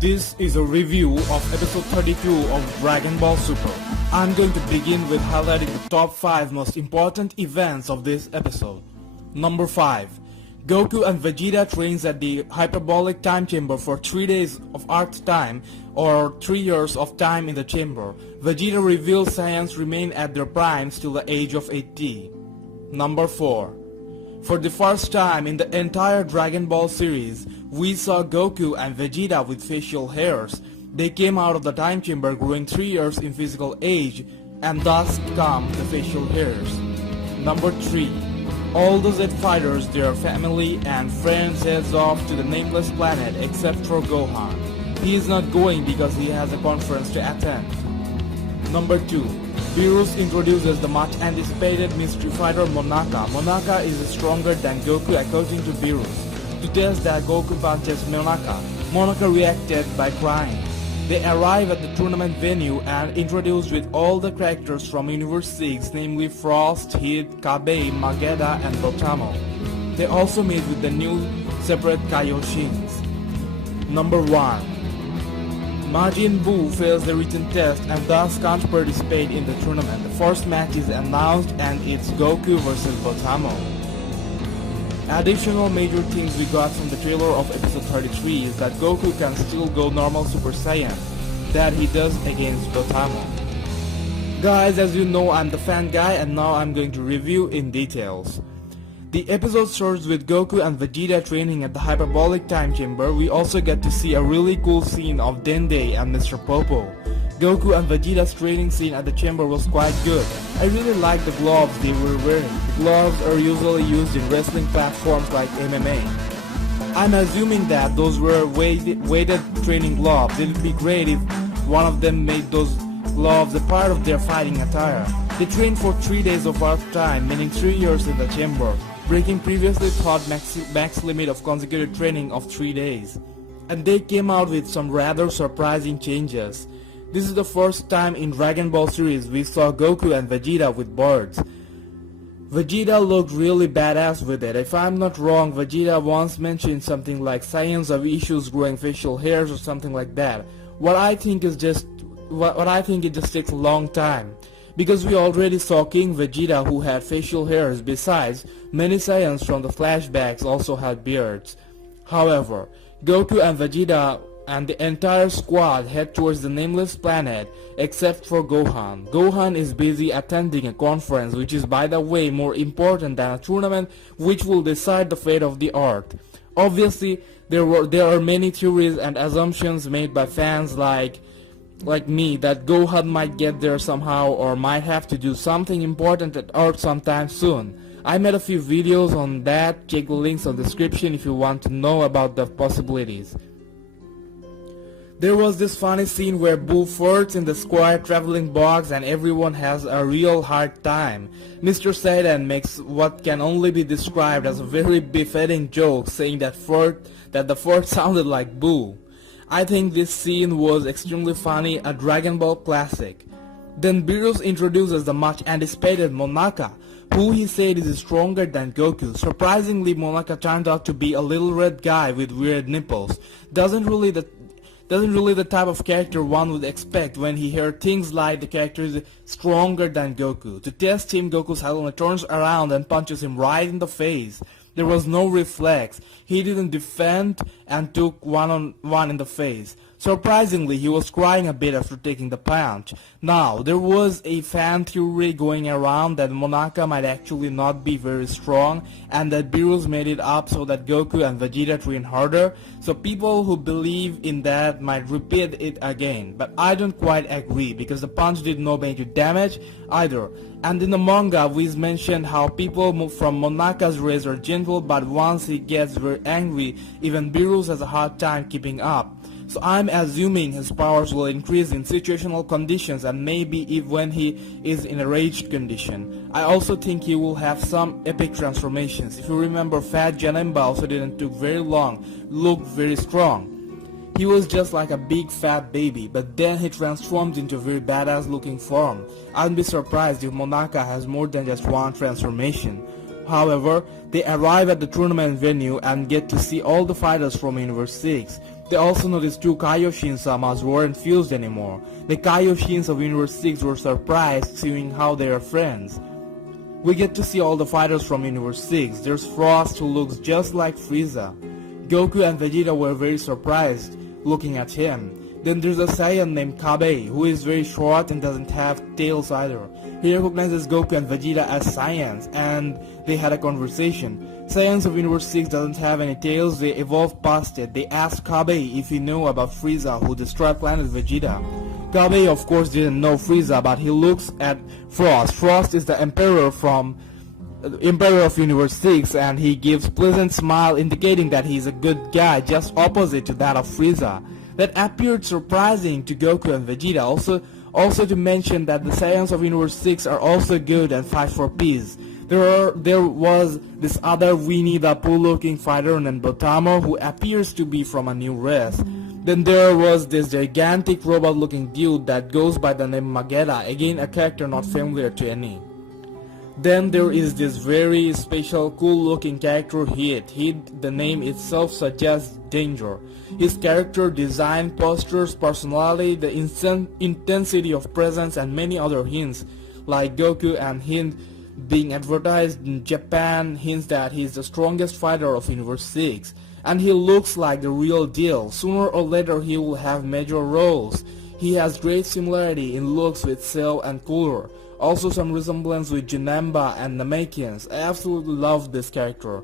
This is a review of episode 32 of Dragon Ball Super. I'm going to begin with highlighting the top 5 most important events of this episode. Number 5. Goku and Vegeta trains at the hyperbolic time chamber for 3 days of Earth time or 3 years of time in the chamber. Vegeta reveals Saiyans remain at their primes till the age of 80. Number 4. For the first time in the entire Dragon Ball series, we saw Goku and Vegeta with facial hairs. They came out of the time chamber growing 3 years in physical age, and thus come the facial hairs. Number 3. All the Z fighters, their family and friends heads off to the nameless planet except for Gohan. He is not going because he has a conference to attend. Number 2. Beerus introduces the much anticipated mystery fighter Monaka. Monaka is stronger than Goku according to Beerus. To test that, Goku punches Monaka. Monaka reacted by crying. They arrive at the tournament venue and introduced with all the characters from Universe 6, namely Frost, Heat, Kabei, Mageda and Botamo. They also meet with the new separate Kaioshins. Number 1. Majin Buu fails the written test and thus can't participate in the tournament. The first match is announced and it's Goku vs Botamo. Additional major things we got from the trailer of episode 33 is that Goku can still go normal Super Saiyan, that he does against Botamo. Guys, as you know, I'm the fan guy and now I'm going to review in details. The episode starts with Goku and Vegeta training at the hyperbolic time chamber. We also get to see a really cool scene of Dende and Mr. Popo. Goku and Vegeta's training scene at the chamber was quite good. I really liked the gloves they were wearing. The gloves are usually used in wrestling platforms like MMA. I'm assuming that those were weighted training gloves. It would be great if one of them made those gloves a part of their fighting attire. They trained for 3 days of Earth time, meaning 3 years in the chamber, breaking previously thought max limit of consecutive training of 3 days. And they came out with some rather surprising changes. This is the first time in Dragon Ball series we saw Goku and Vegeta with birds. Vegeta looked really badass with it. If I'm not wrong, Vegeta once mentioned something like Saiyans have issues growing facial hairs or something like that. What I think it just takes a long time. Because we already saw King Vegeta who had facial hairs. Besides, many Saiyans from the flashbacks also had beards. However, Goku and Vegeta and the entire squad head towards the nameless planet except for Gohan. Gohan is busy attending a conference, which is by the way more important than a tournament which will decide the fate of the Earth. Obviously, there are many theories and assumptions made by fans like me that Gohan might get there somehow or might have to do something important at Earth sometime soon. I made a few videos on that. Check the links on the description if you want to know about the possibilities. There was this funny scene where Buu farts in the square traveling box and everyone has a real hard time. Mr. Satan makes what can only be described as a very befitting joke, saying that the fart sounded like Buu. I think this scene was extremely funny, a Dragon Ball classic. Then Beerus introduces the much anticipated Monaka, who he said is stronger than Goku. Surprisingly, Monaka turned out to be a little red guy with weird nipples. Doesn't really the type of character one would expect when he heard things like the character is stronger than Goku. To test him, Goku suddenly turns around and punches him right in the face. There was no reflex. He didn't defend and took one-on-one in the face. Surprisingly, he was crying a bit after taking the punch. Now, there was a fan theory going around that Monaka might actually not be very strong and that Beerus made it up so that Goku and Vegeta train harder, so people who believe in that might repeat it again. But I don't quite agree because the punch did no major damage either. And in the manga, we mentioned how people move from Monaka's race are gentle, but once he gets very angry, even Beerus has a hard time keeping up. So I'm assuming his powers will increase in situational conditions and maybe even when he is in a raged condition. I also think he will have some epic transformations. If you remember, Fat Janemba also didn't take very long, looked very strong. He was just like a big fat baby, but then he transformed into a very badass looking form. I'd be surprised if Monaka has more than just one transformation. However, they arrive at the tournament venue and get to see all the fighters from Universe 6. They also noticed two Kaioshin Samas weren't fused anymore. The Kaioshins of Universe 6 were surprised seeing how they are friends. We get to see all the fighters from Universe 6. There's Frost, who looks just like Frieza. Goku and Vegeta were very surprised looking at him. Then there's a Saiyan named Kabe, who is very short and doesn't have tails either. He recognizes Goku and Vegeta as Saiyans, and they had a conversation. Saiyans of Universe 6 doesn't have any tails, they evolved past it. They asked Kabe if he knew about Frieza, who destroyed planet Vegeta. Kabe of course didn't know Frieza, but he looks at Frost. Frost is the Emperor of Universe 6, and he gives pleasant smile indicating that he's a good guy, just opposite to that of Frieza. That appeared surprising to Goku and Vegeta. Also to mention that the Saiyans of Universe 6 are also good and fight for peace. There was this other Winnie the Pooh looking fighter named Botamo, who appears to be from a new race. Then there was this gigantic robot looking dude that goes by the name Mageda, again a character not familiar to any. Then there is this very special cool looking character Heat. Heat, the name itself suggests danger. His character design, postures, personality, the intensity of presence and many other hints like Goku and Hind being advertised in Japan hints that he is the strongest fighter of Universe 6. And he looks like the real deal. Sooner or later he will have major roles. He has great similarity in looks with Cell and Cooler. Also some resemblance with Janemba and Namekians. I absolutely love this character.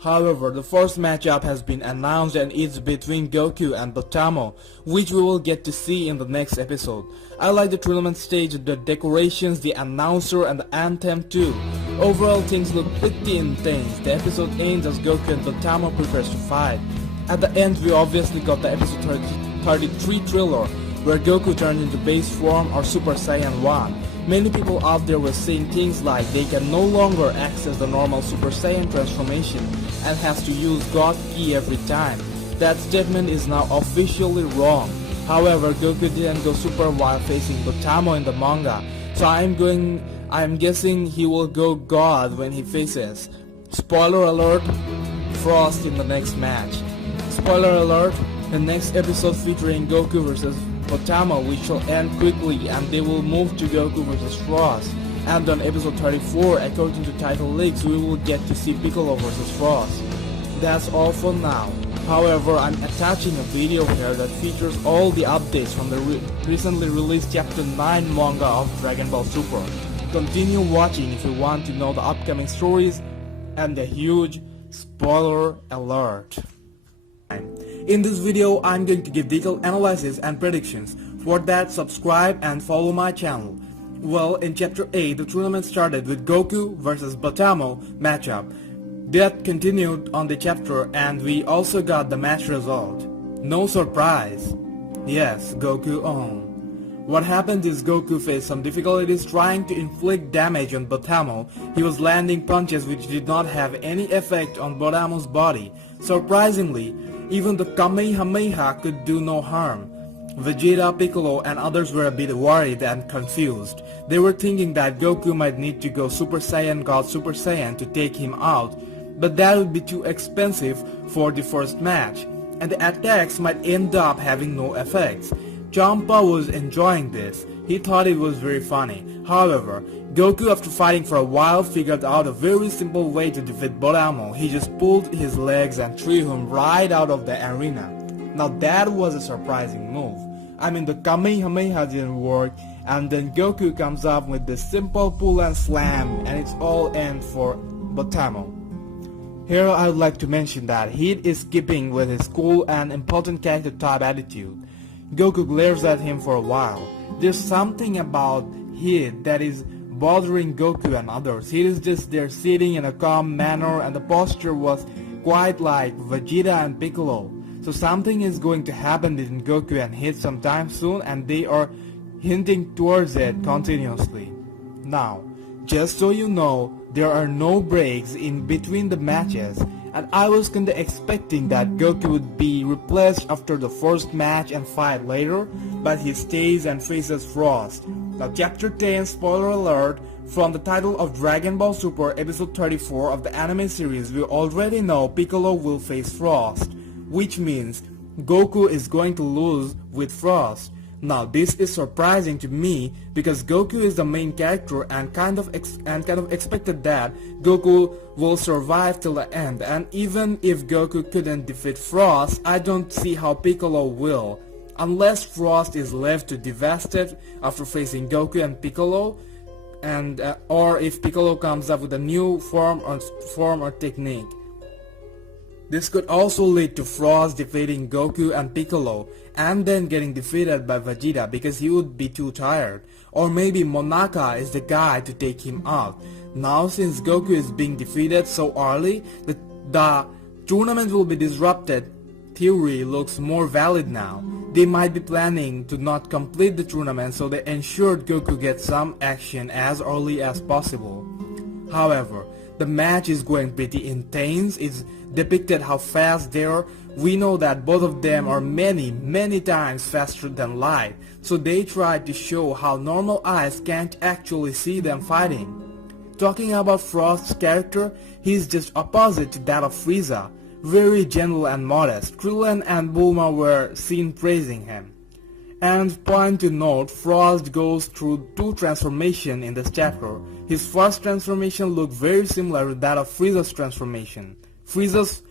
However, the first matchup has been announced and it's between Goku and Botamo, which we will get to see in the next episode. I like the tournament stage, the decorations, the announcer and the anthem too. Overall things look pretty intense. The episode ends as Goku and Botamo prepares to fight. At the end we obviously got the episode 33 trailer, where Goku turned into base form or Super Saiyan 1. Many people out there were saying things like they can no longer access the normal Super Saiyan transformation and has to use God Ki every time. That statement is now officially wrong. However, Goku didn't go Super while facing Botamo in the manga, so I'm guessing he will go God when he faces, spoiler alert, Frost in the next match. Spoiler alert, the next episode featuring Goku vs Botamo, which shall end quickly, and they will move to Goku vs Frost. And on episode 34, according to title leaks, we will get to see Piccolo vs Frost. That's all for now. However, I'm attaching a video here that features all the updates from the recently released Chapter 9 manga of Dragon Ball Super. Continue watching if you want to know the upcoming stories and the huge spoiler alert. In this video, I'm going to give detailed analysis and predictions. For that, subscribe and follow my channel. Well, in Chapter 8, the tournament started with Goku vs Botamo matchup. That continued on the chapter and we also got the match result. No surprise. Yes, Goku won. What happened is Goku faced some difficulties trying to inflict damage on Botamo. He was landing punches which did not have any effect on Botamo's body. Surprisingly, even the Kamehameha could do no harm. Vegeta, Piccolo and others were a bit worried and confused. They were thinking that Goku might need to go Super Saiyan God Super Saiyan to take him out, but that would be too expensive for the first match, and the attacks might end up having no effects. Champa was enjoying this. He thought it was very funny. However, Goku, after fighting for a while, figured out a very simple way to defeat Botamo. He just pulled his legs and threw him right out of the arena. Now that was a surprising move. I mean, the Kamehameha didn't work, and then Goku comes up with this simple pull and slam, and it's all end for Botamo. Here I would like to mention that Heat is keeping with his cool and important character type attitude. Goku glares at him for a while. There's something about Heat that is bothering Goku and others. He is just there sitting in a calm manner and the posture was quite like Vegeta and Piccolo. So something is going to happen between Goku and Heat sometime soon and they are hinting towards it continuously. Now, just so you know, there are no breaks in between the matches, and I was kinda expecting that Goku would be replaced after the first match and fight later, but he stays and faces Frost. Now Chapter 10, spoiler alert, from the title of Dragon Ball Super episode 34 of the anime series, we already know Piccolo will face Frost. which means Goku is going to lose with Frost. Now this is surprising to me because Goku is the main character and kind of expected that Goku will survive till the end, and even if Goku couldn't defeat Frost, I don't see how Piccolo will. Unless Frost is left to devastate after facing Goku and Piccolo, and or if Piccolo comes up with a new form or technique. This could also lead to Frost defeating Goku and Piccolo and then getting defeated by Vegeta because he would be too tired. Or maybe Monaka is the guy to take him out. Now since Goku is being defeated so early, the tournament will be disrupted. Theory looks more valid now. They might be planning to not complete the tournament, so they ensured Goku gets some action as early as possible. However, the match is going pretty intense. It's depicted how fast they are. We know that both of them are many times faster than light, so they tried to show how normal eyes can't actually see them fighting. Talking about Frost's character, he's just opposite to that of Frieza. Very gentle and modest. Krillin and Bulma were seen praising him. And point to note, Frost goes through two transformations in this chapter. His first transformation looked very similar to that of Frieza's transformation. Frieza's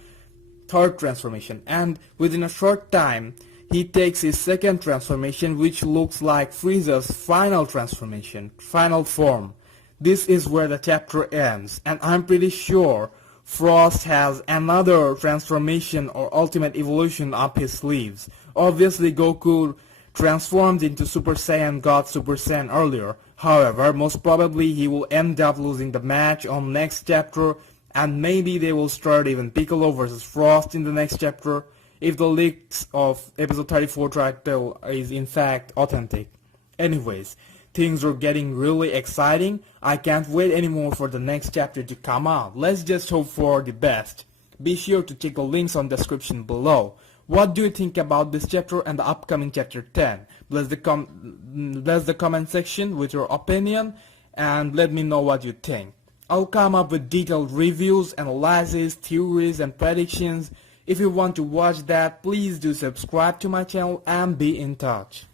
third transformation, and within a short time he takes his second transformation, which looks like Frieza's final transformation, final form. This is where the chapter ends, and I'm pretty sure Frost has another transformation or ultimate evolution up his sleeves. Obviously Goku transformed into Super Saiyan God Super Saiyan earlier. However, most probably he will end up losing the match on next chapter, and maybe they will start even Piccolo versus Frost in the next chapter if the leaks of episode 34 title is in fact authentic. Anyways, things are getting really exciting. I can't wait anymore for the next chapter to come out. Let's just hope for the best. Be sure to check the links on the description below. What do you think about this chapter and the upcoming chapter 10? Bless the comment section with your opinion and let me know what you think. I'll come up with detailed reviews, analysis, theories and predictions. If you want to watch that, please do subscribe to my channel and be in touch.